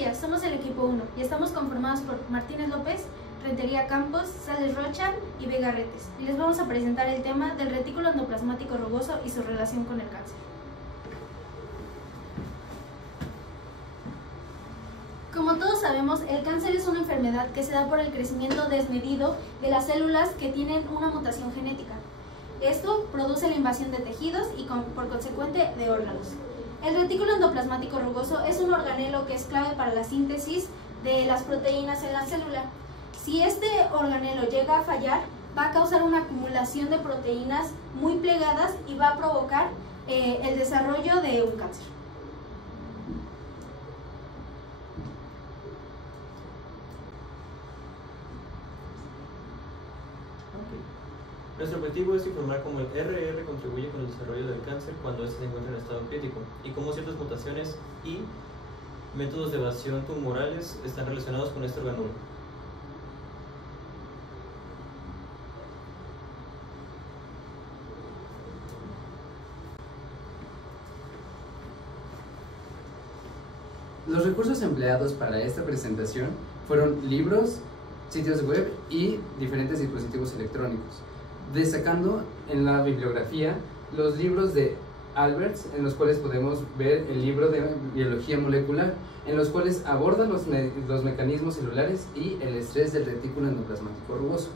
días, somos el equipo 1 y estamos conformados por Martínez López, Rentería Campos, Sales Rocha y Vega Retes. Y les vamos a presentar el tema del retículo endoplasmático rugoso y su relación con el cáncer. Como todos sabemos, el cáncer es una enfermedad que se da por el crecimiento desmedido de las células que tienen una mutación genética. Esto produce la invasión de tejidos y por consecuente de órganos. El retículo endoplasmático rugoso es un organelo que es clave para la síntesis de las proteínas en la célula. Si este organelo llega a fallar, va a causar una acumulación de proteínas muy plegadas y va a provocar el desarrollo de un cáncer. Nuestro objetivo es informar cómo el RR contribuye con el desarrollo del cáncer cuando éste se encuentra en estado crítico y cómo ciertas mutaciones y métodos de evasión tumorales están relacionados con este organulo. Los recursos empleados para esta presentación fueron libros, sitios web y diferentes dispositivos electrónicos, destacando en la bibliografía los libros de Alberts, en los cuales podemos ver el libro de biología molecular, en los cuales aborda los mecanismos celulares y el estrés del retículo endoplasmático rugoso.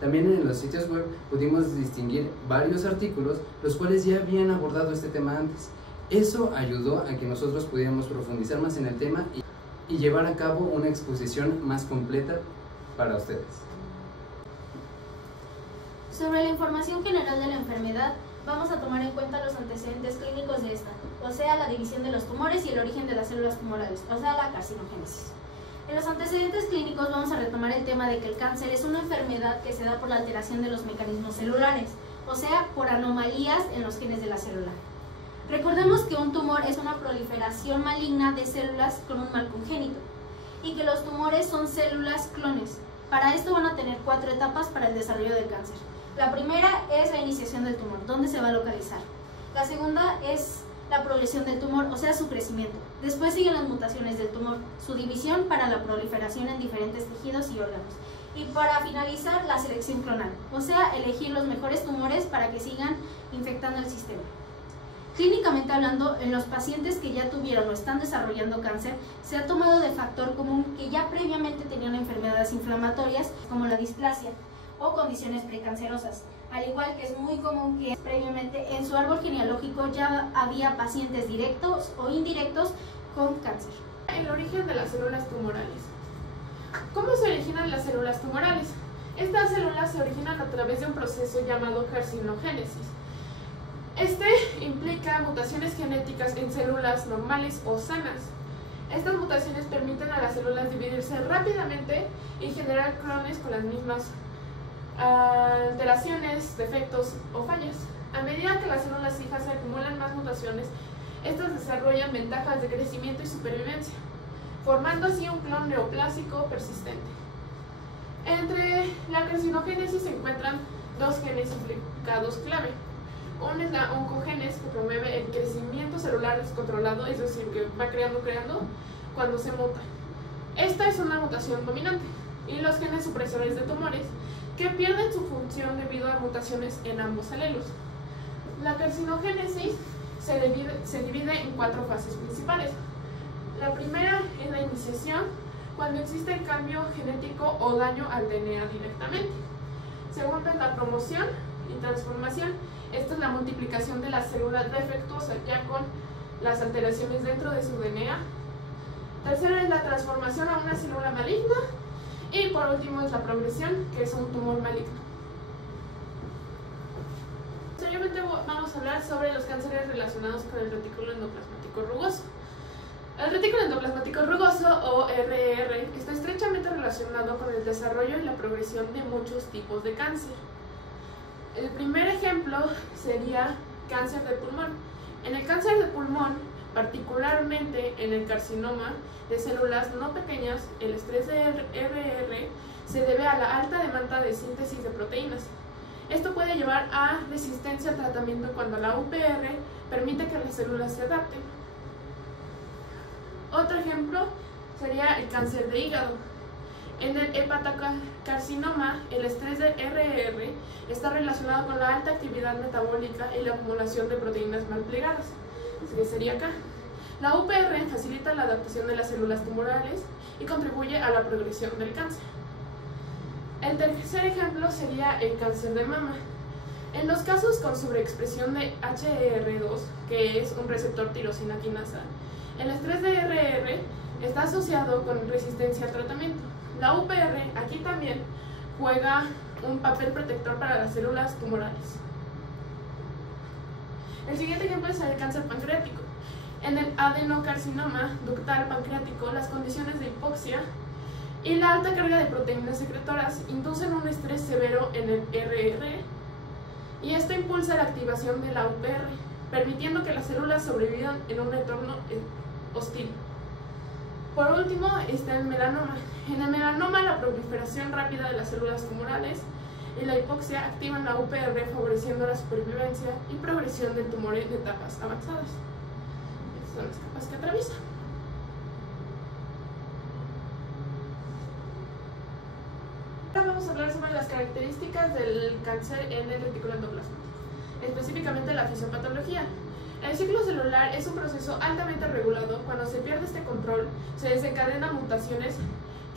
También en los sitios web pudimos distinguir varios artículos, los cuales ya habían abordado este tema antes. Eso ayudó a que nosotros pudiéramos profundizar más en el tema y llevar a cabo una exposición más completa para ustedes. Sobre la información general de la enfermedad, vamos a tomar en cuenta los antecedentes clínicos de esta, o sea, la división de los tumores y el origen de las células tumorales, o sea, la carcinogénesis. En los antecedentes clínicos vamos a retomar el tema de que el cáncer es una enfermedad que se da por la alteración de los mecanismos celulares, o sea, por anomalías en los genes de la célula. Recordemos que un tumor es una proliferación maligna de células con un mal congénito y que los tumores son células clones. Para esto van a tener 4 etapas para el desarrollo del cáncer. La primera es la iniciación del tumor, dónde se va a localizar. La segunda es la progresión del tumor, o sea, su crecimiento. Después siguen las mutaciones del tumor, su división para la proliferación en diferentes tejidos y órganos. Y para finalizar, la selección clonal, o sea, elegir los mejores tumores para que sigan infectando el sistema. Clínicamente hablando, en los pacientes que ya tuvieron o están desarrollando cáncer, se ha tomado de factor común que ya previamente tenían enfermedades inflamatorias como la displasia o condiciones precancerosas, al igual que es muy común que previamente en su árbol genealógico ya había pacientes directos o indirectos con cáncer. El origen de las células tumorales. ¿Cómo se originan las células tumorales? Estas células se originan a través de un proceso llamado carcinogénesis. Este implica mutaciones genéticas en células normales o sanas. Estas mutaciones permiten a las células dividirse rápidamente y generar clones con las mismas alteraciones, defectos o fallas. A medida que las células hijas se acumulan más mutaciones, estas desarrollan ventajas de crecimiento y supervivencia, formando así un clon neoplásico persistente. Entre la carcinogénesis se encuentran 2 genes implicados clave. Uno es la oncogénesis, que promueve el crecimiento celular descontrolado, es decir, que va creando cuando se muta. Esta es una mutación dominante. Y los genes supresores de tumores, que pierden su función debido a mutaciones en ambos alelos. La carcinogénesis se divide en 4 fases principales. La primera es la iniciación, cuando existe el cambio genético o daño al DNA directamente. Segunda es la promoción y transformación. Esta es la multiplicación de las células defectuosas ya con las alteraciones dentro de su DNA. Tercera es la transformación a una célula maligna. Y por último es la progresión, que es un tumor maligno. Posteriormente vamos a hablar sobre los cánceres relacionados con el retículo endoplasmático rugoso. El retículo endoplasmático rugoso, o RR, está estrechamente relacionado con el desarrollo y la progresión de muchos tipos de cáncer. El primer ejemplo sería cáncer de pulmón. En el cáncer de pulmón, particularmente en el carcinoma de células no pequeñas, el estrés de RR se debe a la alta demanda de síntesis de proteínas. Esto puede llevar a resistencia al tratamiento cuando la UPR permite que las células se adapten. Otro ejemplo sería el cáncer de hígado. En el hepatocarcinoma, el estrés de RR está relacionado con la alta actividad metabólica y la acumulación de proteínas mal plegadas, que sería acá. La UPR facilita la adaptación de las células tumorales y contribuye a la progresión del cáncer. El tercer ejemplo sería el cáncer de mama. En los casos con sobreexpresión de HER2, que es un receptor tirosina quinasa, el estrés de RR está asociado con resistencia al tratamiento. La UPR aquí también juega un papel protector para las células tumorales. El siguiente ejemplo es el cáncer pancreático. En el adenocarcinoma ductal pancreático, las condiciones de hipoxia y la alta carga de proteínas secretoras inducen un estrés severo en el RR, y esto impulsa la activación de la UPR, permitiendo que las células sobrevivan en un entorno hostil. Por último está el melanoma. En el melanoma, la proliferación rápida de las células tumorales y la hipoxia activan la UPR, favoreciendo la supervivencia y progresión del tumor en etapas avanzadas. Estas son las capas que atraviesa. Ahora vamos a hablar sobre las características del cáncer en el retículo endoplasmático, específicamente la fisiopatología. El ciclo celular es un proceso altamente regulado. Cuando se pierde este control, se desencadenan mutaciones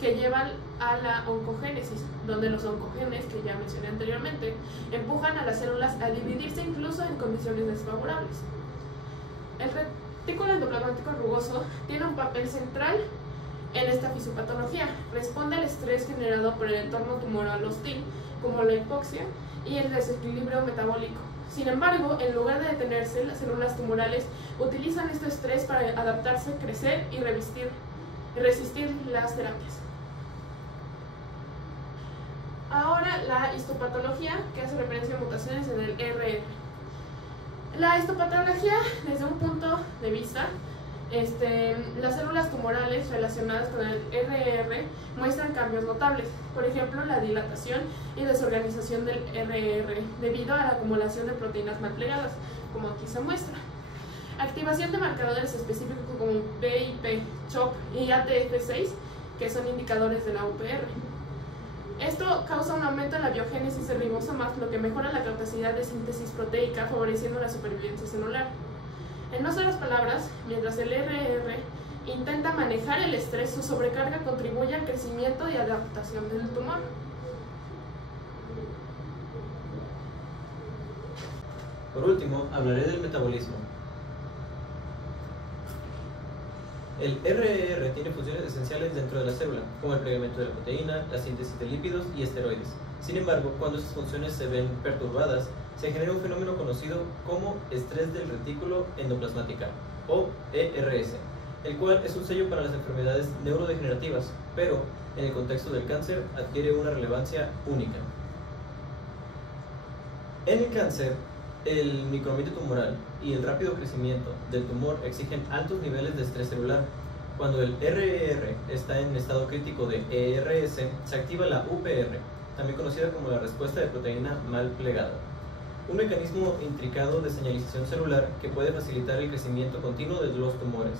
que llevan a la oncogénesis, donde los oncogenes, que ya mencioné anteriormente, empujan a las células a dividirse incluso en condiciones desfavorables. El retículo endoplasmático rugoso tiene un papel central en esta fisiopatología. Responde al estrés generado por el entorno tumoral hostil, como la hipoxia y el desequilibrio metabólico. Sin embargo, en lugar de detenerse, las células tumorales utilizan este estrés para adaptarse, crecer y resistir las terapias. Ahora la histopatología, que hace referencia a mutaciones en el RR. La histopatología, desde un punto de vista, las células tumorales relacionadas con el RR muestran cambios notables, por ejemplo la dilatación y desorganización del RR debido a la acumulación de proteínas mal plegadas, como aquí se muestra. Activación de marcadores específicos como BIP, CHOP y ATF6, que son indicadores de la UPR. Esto causa un aumento en la biogénesis de ribosomas, lo que mejora la capacidad de síntesis proteica, favoreciendo la supervivencia celular. En otras palabras, mientras el RR intenta manejar el estrés, su sobrecarga contribuye al crecimiento y adaptación del tumor. Por último, hablaré del metabolismo. El RR tiene funciones esenciales dentro de la célula, como el plegamiento de la proteína, la síntesis de lípidos y esteroides. Sin embargo, cuando esas funciones se ven perturbadas, se genera un fenómeno conocido como estrés del retículo endoplasmático, o ERS, el cual es un sello para las enfermedades neurodegenerativas, pero en el contexto del cáncer adquiere una relevancia única. En el cáncer, el microambiente tumoral y el rápido crecimiento del tumor exigen altos niveles de estrés celular. Cuando el RR está en estado crítico de ERS, se activa la UPR, también conocida como la respuesta de proteína mal plegada, un mecanismo intricado de señalización celular que puede facilitar el crecimiento continuo de los tumores.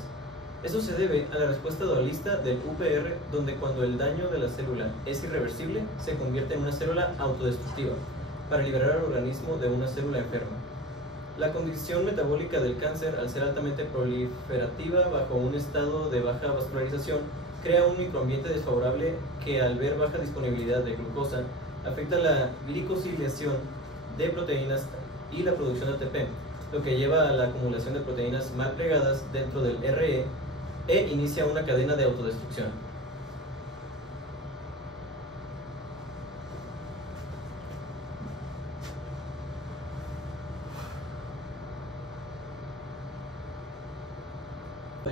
Eso se debe a la respuesta dualista del UPR, donde cuando el daño de la célula es irreversible, se convierte en una célula autodestructiva, para liberar al organismo de una célula enferma. La condición metabólica del cáncer, al ser altamente proliferativa bajo un estado de baja vascularización, crea un microambiente desfavorable que, al ver baja disponibilidad de glucosa, afecta la glicosilación de proteínas y la producción de ATP, lo que lleva a la acumulación de proteínas mal plegadas dentro del RE e inicia una cadena de autodestrucción.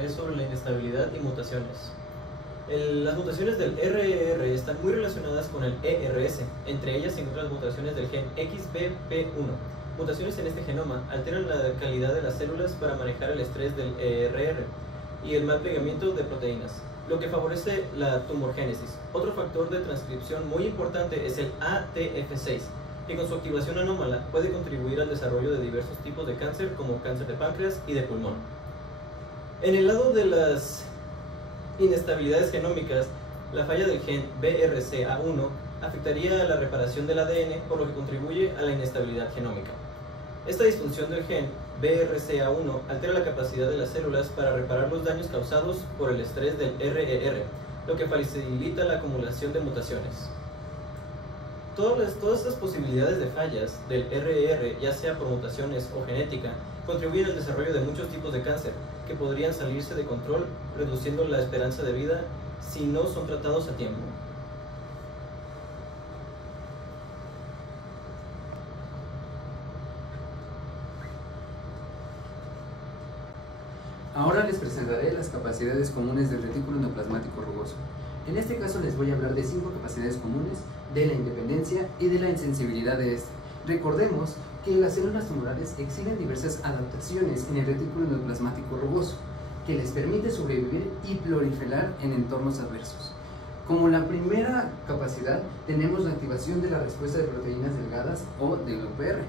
Es sobre la inestabilidad y mutaciones. Las mutaciones del RR están muy relacionadas con el ERS. Entre ellas se encuentran las mutaciones del gen XBP1. Mutaciones en este genoma alteran la calidad de las células para manejar el estrés del ERR y el mal plegamiento de proteínas, lo que favorece la tumorgénesis. Otro factor de transcripción muy importante es el ATF6, que con su activación anómala puede contribuir al desarrollo de diversos tipos de cáncer, como cáncer de páncreas y de pulmón. En el lado de las inestabilidades genómicas, la falla del gen BRCA1 afectaría a la reparación del ADN, por lo que contribuye a la inestabilidad genómica. Esta disfunción del gen BRCA1 altera la capacidad de las células para reparar los daños causados por el estrés del RER, lo que facilita la acumulación de mutaciones. Todas estas posibilidades de fallas del RER, ya sea por mutaciones o genética, contribuyen al desarrollo de muchos tipos de cáncer, que podrían salirse de control, reduciendo la esperanza de vida si no son tratados a tiempo. Ahora les presentaré las capacidades comunes del retículo endoplasmático rugoso. En este caso les voy a hablar de 5 capacidades comunes, de la independencia y de la insensibilidad de este. Recordemos que las células tumorales exhiben diversas adaptaciones en el retículo endoplasmático rugoso, que les permite sobrevivir y proliferar en entornos adversos. Como la primera capacidad, tenemos la activación de la respuesta de proteínas delgadas o del UPR.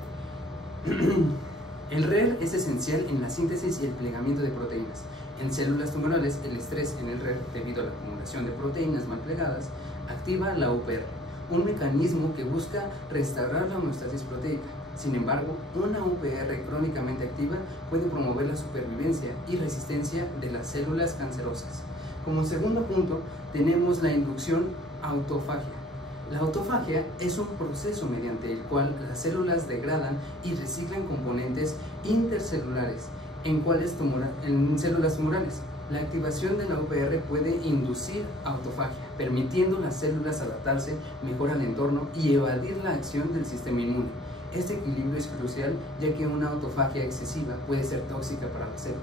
El RER es esencial en la síntesis y el plegamiento de proteínas. En células tumorales, el estrés en el RER, debido a la acumulación de proteínas mal plegadas, activa la UPR, un mecanismo que busca restaurar la homeostasis proteica. Sin embargo, una UPR crónicamente activa puede promover la supervivencia y resistencia de las células cancerosas. Como segundo punto, tenemos la inducción autofagia. La autofagia es un proceso mediante el cual las células degradan y reciclan componentes intercelulares en células tumorales. La activación de la UPR puede inducir autofagia, permitiendo a las células adaptarse mejor al entorno y evadir la acción del sistema inmune. Este equilibrio es crucial, ya que una autofagia excesiva puede ser tóxica para la célula.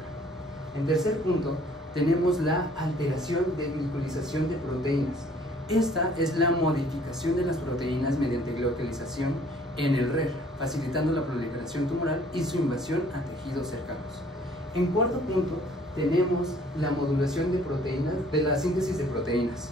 En tercer punto, tenemos la alteración de glicolización de proteínas. Esta es la modificación de las proteínas mediante glicolización en el RER, facilitando la proliferación tumoral y su invasión a tejidos cercanos. En cuarto punto, tenemos la modulación de proteínas, de la síntesis de proteínas.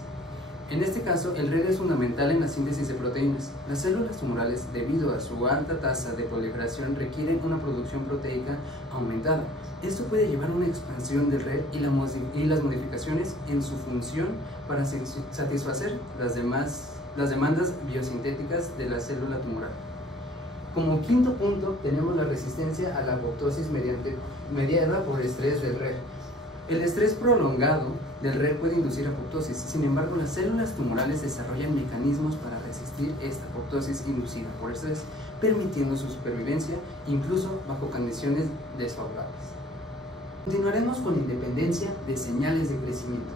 En este caso, el RER es fundamental en la síntesis de proteínas. Las células tumorales, debido a su alta tasa de proliferación, requieren una producción proteica aumentada. Esto puede llevar a una expansión del RER y las modificaciones en su función para satisfacer las demandas biosintéticas de la célula tumoral. Como quinto punto, tenemos la resistencia a la apoptosis mediada por estrés del RER. El estrés prolongado del RER puede inducir apoptosis. Sin embargo, las células tumorales desarrollan mecanismos para resistir esta apoptosis inducida por estrés, permitiendo su supervivencia incluso bajo condiciones desfavorables. Continuaremos con la independencia de señales de crecimiento.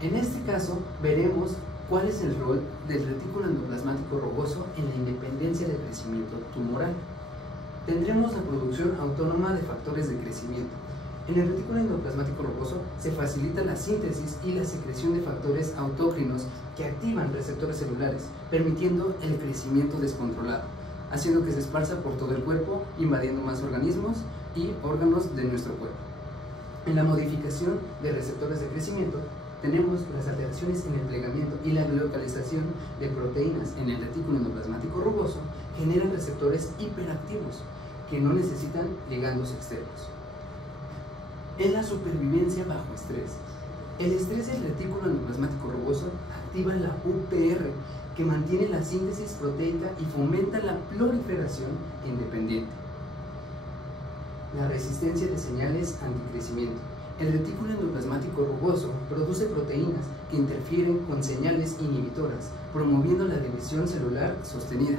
En este caso, veremos cuál es el rol del retículo endoplasmático rugoso en la independencia de crecimiento tumoral. Tendremos la producción autónoma de factores de crecimiento. En el retículo endoplasmático rugoso se facilita la síntesis y la secreción de factores autócrinos que activan receptores celulares, permitiendo el crecimiento descontrolado, haciendo que se esparza por todo el cuerpo, invadiendo más organismos y órganos de nuestro cuerpo. En la modificación de receptores de crecimiento, tenemos las alteraciones en el plegamiento y la localización de proteínas en el retículo endoplasmático rugoso generan receptores hiperactivos que no necesitan ligandos externos. En la supervivencia bajo estrés, el estrés del retículo endoplasmático rugoso activa la UPR, que mantiene la síntesis proteica y fomenta la proliferación independiente. La resistencia de señales anticrecimiento. El retículo endoplasmático rugoso produce proteínas que interfieren con señales inhibitoras, promoviendo la división celular sostenida.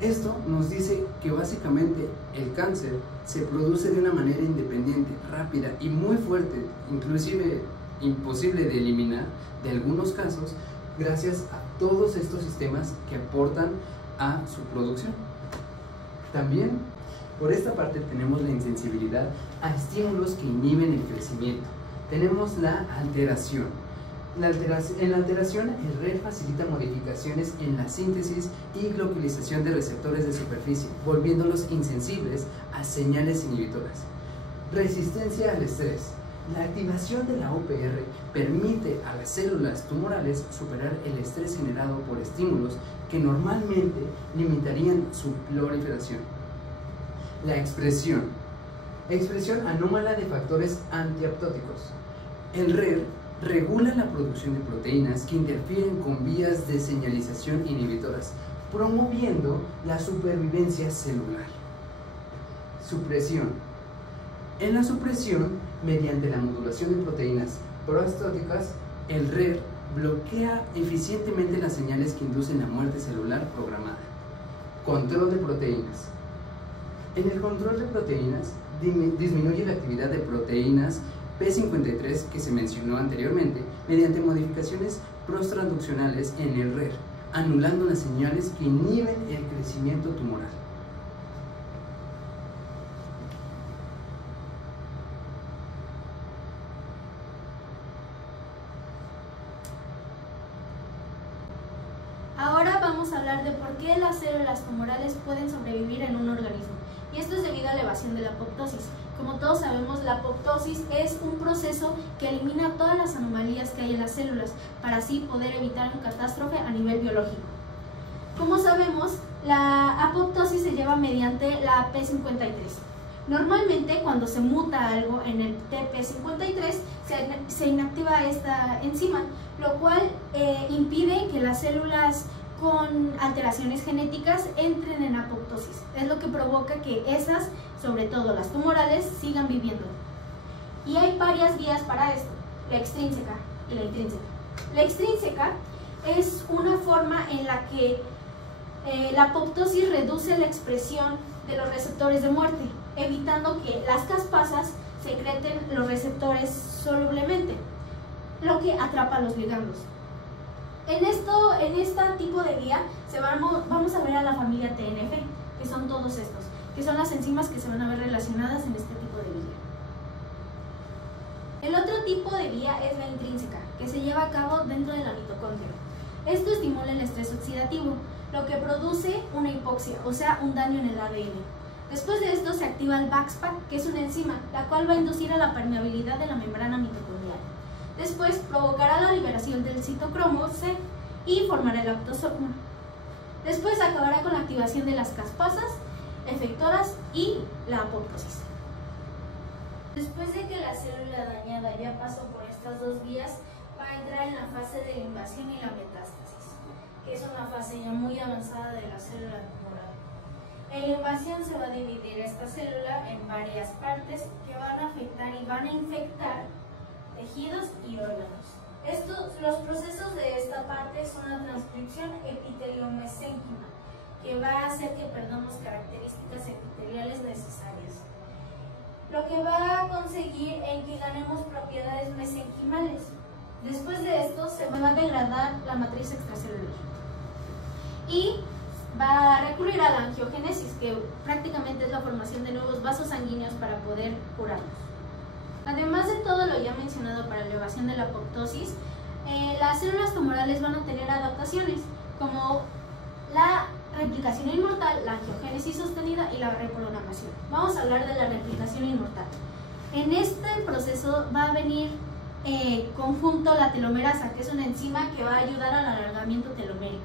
Esto nos dice que básicamente el cáncer se produce de una manera independiente, rápida y muy fuerte, inclusive imposible de eliminar de algunos casos, gracias a todos estos sistemas que aportan a su producción. También, por esta parte, tenemos la insensibilidad a estímulos que inhiben el crecimiento. Tenemos la alteración. En la alteración, el RER facilita modificaciones en la síntesis y localización de receptores de superficie, volviéndolos insensibles a señales inhibitoras. Resistencia al estrés. La activación de la UPR permite a las células tumorales superar el estrés generado por estímulos que normalmente limitarían su proliferación. La expresión anómala de factores antiaptóticos. El RER regula la producción de proteínas que interfieren con vías de señalización inhibitoras, promoviendo la supervivencia celular. Supresión. En la supresión, mediante la modulación de proteínas prostóticas, el RER bloquea eficientemente las señales que inducen la muerte celular programada. Control de proteínas. En el control de proteínas, disminuye la actividad de proteínas P53 que se mencionó anteriormente mediante modificaciones prostransduccionales en el RER, anulando las señales que inhiben el crecimiento tumoral. Ahora vamos a hablar de por qué las células tumorales pueden sobrevivir en un organismo. Y esto es debido a la evasión de la apoptosis. Como todos sabemos, la apoptosis es un proceso que elimina todas las anomalías que hay en las células para así poder evitar una catástrofe a nivel biológico. Como sabemos, la apoptosis se lleva mediante la P53. Normalmente, cuando se muta algo en el TP53, se inactiva esta enzima, lo cual impide que las células con alteraciones genéticas entren en apoptosis. Es lo que provoca que esas, sobre todo las tumorales, sigan viviendo. Y hay varias vías para esto: la extrínseca y la intrínseca. La extrínseca es una forma en la que la apoptosis reduce la expresión de los receptores de muerte, evitando que las caspasas secreten los receptores solublemente, lo que atrapa los ligandos. En este tipo de vía vamos a ver a la familia TNF, que son todos estos, que son las enzimas que se van a ver relacionadas en este tipo de vía. El otro tipo de vía es la intrínseca, que se lleva a cabo dentro de la mitocondria. Esto estimula el estrés oxidativo, lo que produce una hipoxia, o sea, un daño en el ADN. Después de esto se activa el VAXPAC, que es una enzima, la cual va a inducir a la permeabilidad de la membrana mitocondrial. Después provocará la liberación del citocromo C y formará el aptosoma. Después acabará con la activación de las caspasas efectoras y la apoptosis. Después de que la célula dañada ya pasó por estas dos vías, va a entrar en la fase de la invasión y la metástasis, que es una fase ya muy avanzada de la célula tumoral. En la invasión se va a dividir esta célula en varias partes que van a afectar y van a infectar tejidos y órganos. Los procesos de esta parte son la transcripción epiteliomesénquima, que va a hacer que perdamos características epiteliales necesarias, lo que va a conseguir en que ganemos propiedades mesenquimales. Después de esto se va a degradar la matriz extracelular y va a recurrir a la angiogénesis, que prácticamente es la formación de nuevos vasos sanguíneos para poder curarnos. Además de todo lo ya mencionado para la elevación de la apoptosis, las células tumorales van a tener adaptaciones como la replicación inmortal, la angiogénesis sostenida y la reprogramación. Vamos a hablar de la replicación inmortal. En este proceso va a venir conjunto la telomerasa, que es una enzima que va a ayudar al alargamiento telomérico.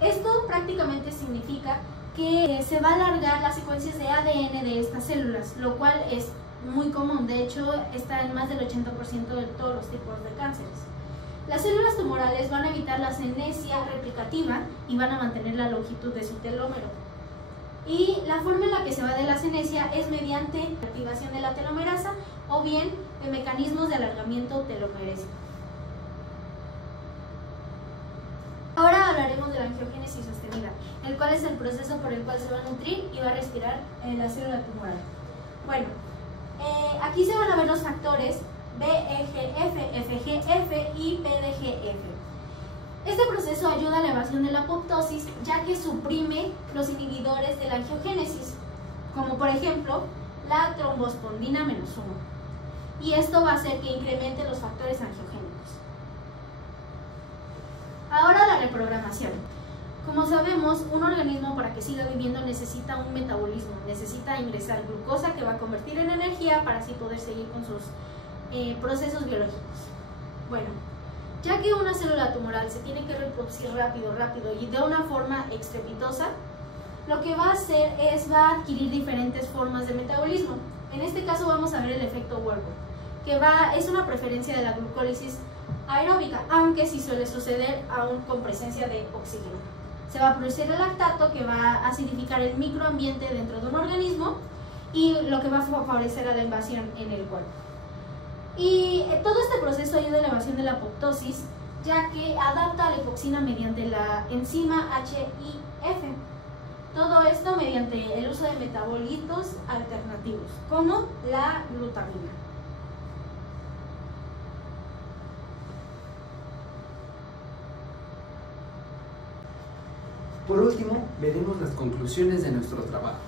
Esto prácticamente significa que se va a alargar las secuencias de ADN de estas células, lo cual es muy común. De hecho, está en más del 80% de todos los tipos de cánceres. Las células tumorales van a evitar la senescia replicativa y van a mantener la longitud de su telómero. Y la forma en la que se va de la senescia es mediante la activación de la telomerasa o bien de mecanismos de alargamiento telomerésico. Ahora hablaremos de la angiogénesis sostenida, el cual es el proceso por el cual se va a nutrir y va a respirar la célula tumoral. Bueno, aquí se van a ver los factores BEGF, FGF y PDGF. Este proceso ayuda a la evasión de la apoptosis, ya que suprime los inhibidores de la angiogénesis, como por ejemplo la trombospondina -1. Y esto va a hacer que incremente los factores angiogénicos. Ahora la reprogramación. Como sabemos, un organismo para que siga viviendo necesita un metabolismo, necesita ingresar glucosa que va a convertir en energía para así poder seguir con sus procesos biológicos. Bueno, ya que una célula tumoral se tiene que reproducir rápido y de una forma estrepitosa, lo que va a hacer es va a adquirir diferentes formas de metabolismo. En este caso vamos a ver el efecto Warburg, que es una preferencia de la glucólisis aeróbica, aunque sí suele suceder aún con presencia de oxígeno. Se va a producir el lactato, que va a acidificar el microambiente dentro de un organismo y lo que va a favorecer a la invasión en el cuerpo. Y todo este proceso ayuda a la evasión de la apoptosis, ya que adapta a la hipoxina mediante la enzima HIF. Todo esto mediante el uso de metabolitos alternativos, como la glutamina. Por último, veremos las conclusiones de nuestro trabajo.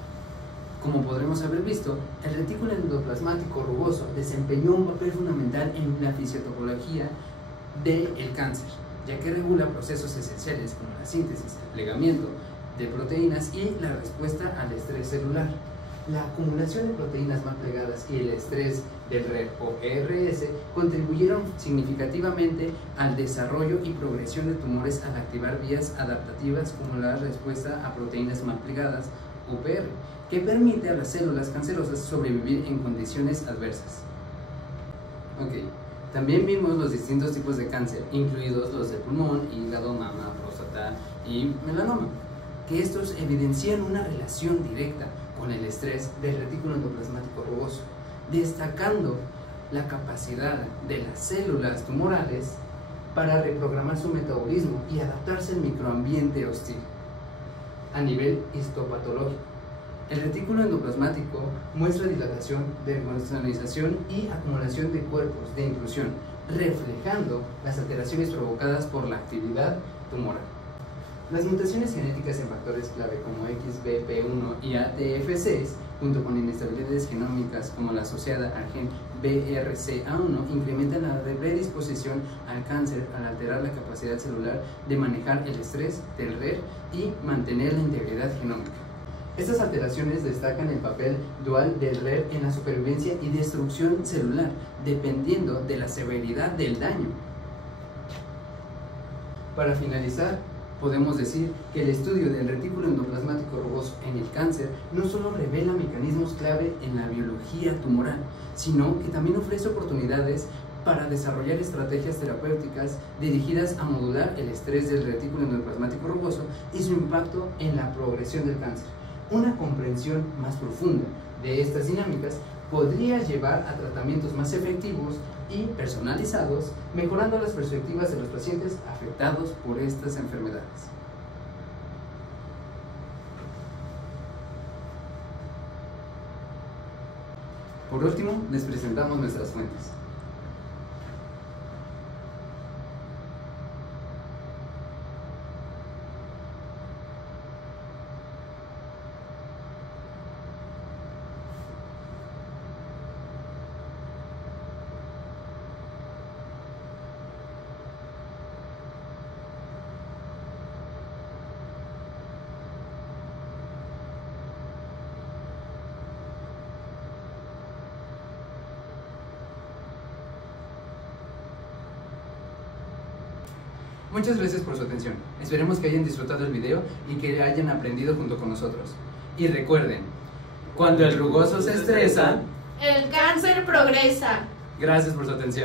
Como podremos haber visto, el retículo endoplasmático rugoso desempeñó un papel fundamental en la fisiopatología del cáncer, ya que regula procesos esenciales como la síntesis, el plegamiento de proteínas y la respuesta al estrés celular. La acumulación de proteínas mal plegadas y el estrés del RER o ERS contribuyeron significativamente al desarrollo y progresión de tumores al activar vías adaptativas como la respuesta a proteínas mal plegadas, UPR, que permite a las células cancerosas sobrevivir en condiciones adversas. También vimos los distintos tipos de cáncer, incluidos los de pulmón, hígado, mama, próstata y melanoma, que estos evidencian una relación directa con el estrés del retículo endoplasmático rugoso, destacando la capacidad de las células tumorales para reprogramar su metabolismo y adaptarse al microambiente hostil. A nivel histopatológico, el retículo endoplasmático muestra dilatación, desmoralización y acumulación de cuerpos de inclusión, reflejando las alteraciones provocadas por la actividad tumoral. Las mutaciones genéticas en factores clave como XBP1 y ATF6, junto con inestabilidades genómicas como la asociada al gen BRCA1, incrementan la predisposición al cáncer al alterar la capacidad celular de manejar el estrés del RER y mantener la integridad genómica. Estas alteraciones destacan el papel dual del RER en la supervivencia y destrucción celular, dependiendo de la severidad del daño. Para finalizar, podemos decir que el estudio del retículo endoplasmático rugoso en el cáncer no solo revela mecanismos clave en la biología tumoral, sino que también ofrece oportunidades para desarrollar estrategias terapéuticas dirigidas a modular el estrés del retículo endoplasmático rugoso y su impacto en la progresión del cáncer. Una comprensión más profunda de estas dinámicas podría llevar a tratamientos más efectivos y personalizados, mejorando las perspectivas de los pacientes afectados por estas enfermedades. Por último, les presentamos nuestras fuentes. Muchas gracias por su atención. Esperemos que hayan disfrutado el video y que hayan aprendido junto con nosotros. Y recuerden, cuando el rugoso se estresa, el cáncer progresa. Gracias por su atención.